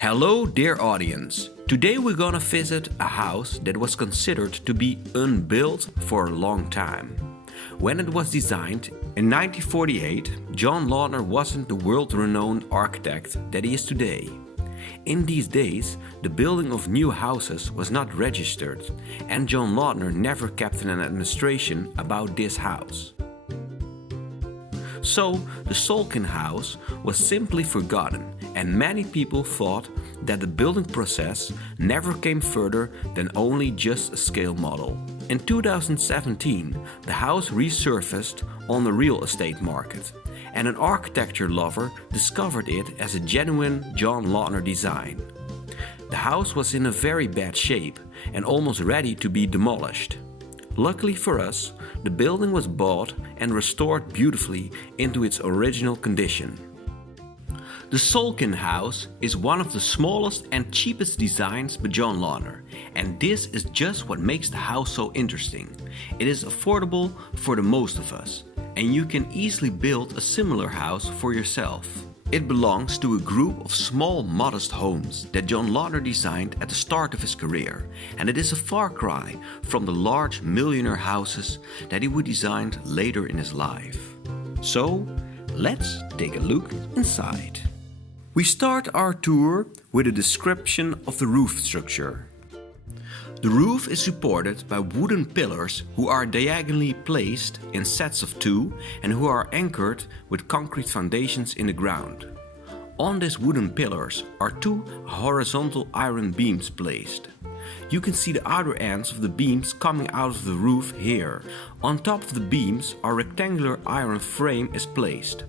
Hello, dear audience. Today we're gonna visit a house that was considered to be unbuilt for a long time. When it was designed in 1948, John Lautner wasn't the world-renowned architect that he is today. In these days, the building of new houses was not registered, and John Lautner never kept an administration about this house. So, the Salkin House was simply forgotten, and many people thought that the building process never came further than only just a scale model. In 2017, the house resurfaced on the real estate market, and an architecture lover discovered it as a genuine John Lautner design. The house was in a very bad shape and almost ready to be demolished. Luckily for us, the building was bought and restored beautifully into its original condition. The Salkin House is one of the smallest and cheapest designs by John Lautner, and this is just what makes the house so interesting. It is affordable for the most of us, and you can easily build a similar house for yourself. It belongs to a group of small, modest homes that John Lautner designed at the start of his career, and it is a far cry from the large millionaire houses that he would design later in his life. So, let's take a look inside. We start our tour with a description of the roof structure. The roof is supported by wooden pillars who are diagonally placed in sets of two and who are anchored with concrete foundations in the ground. On these wooden pillars are two horizontal iron beams placed. You can see the outer ends of the beams coming out of the roof here. On top of the beams, a rectangular iron frame is placed.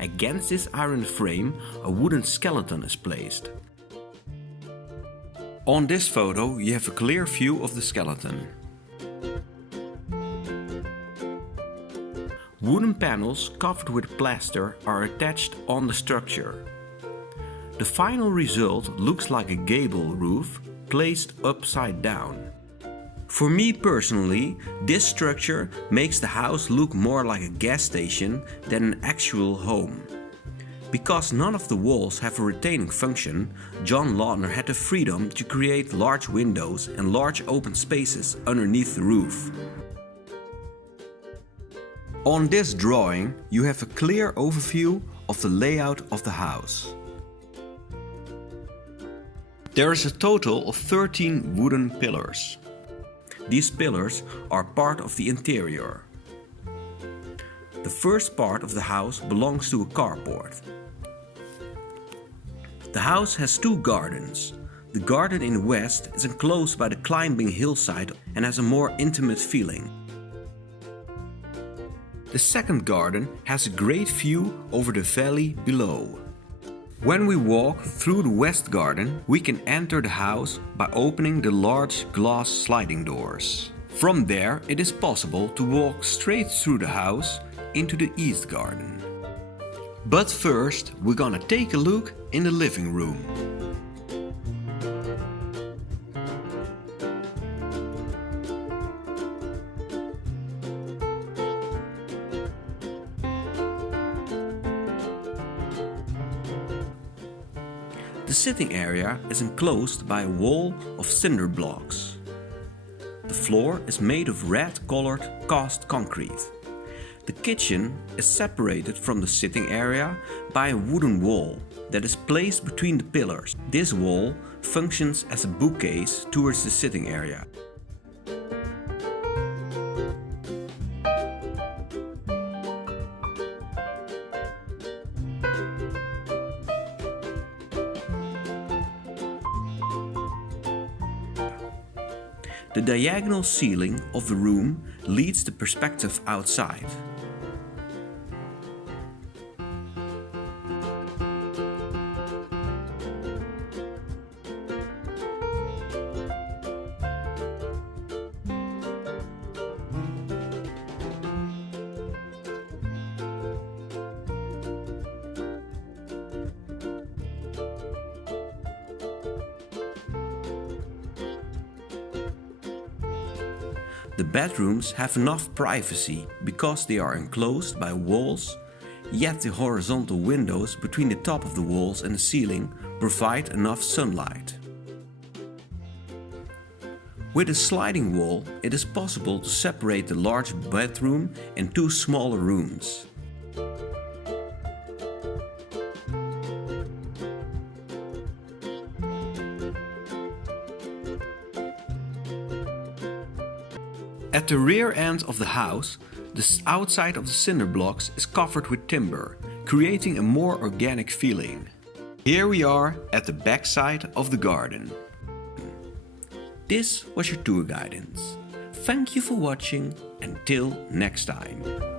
Against this iron frame, a wooden skeleton is placed. On this photo, you have a clear view of the skeleton. Wooden panels covered with plaster are attached on the structure. The final result looks like a gable roof placed upside down. For me personally, this structure makes the house look more like a gas station than an actual home. Because none of the walls have a retaining function, John Lautner had the freedom to create large windows and large open spaces underneath the roof. On this drawing, you have a clear overview of the layout of the house. There is a total of 13 wooden pillars. These pillars are part of the interior. The first part of the house belongs to a carport. The house has two gardens. The garden in the west is enclosed by the climbing hillside and has a more intimate feeling. The second garden has a great view over the valley below. When we walk through the west garden, we can enter the house by opening the large glass sliding doors. From there, it is possible to walk straight through the house into the east garden. But first, we're gonna take a look in the living room. The sitting area is enclosed by a wall of cinder blocks. The floor is made of red-colored cast concrete. The kitchen is separated from the sitting area by a wooden wall that is placed between the pillars. This wall functions as a bookcase towards the sitting area. The diagonal ceiling of the room leads the perspective outside. The bedrooms have enough privacy because they are enclosed by walls yet the horizontal windows between the top of the walls and the ceiling provide enough sunlight. With a sliding wall, it is possible to separate the large bedroom in two smaller rooms. At the rear end of the house, the outside of the cinder blocks is covered with timber, creating a more organic feeling. Here we are at the back side of the garden. This was your tour guidance. Thank you for watching. Until next time.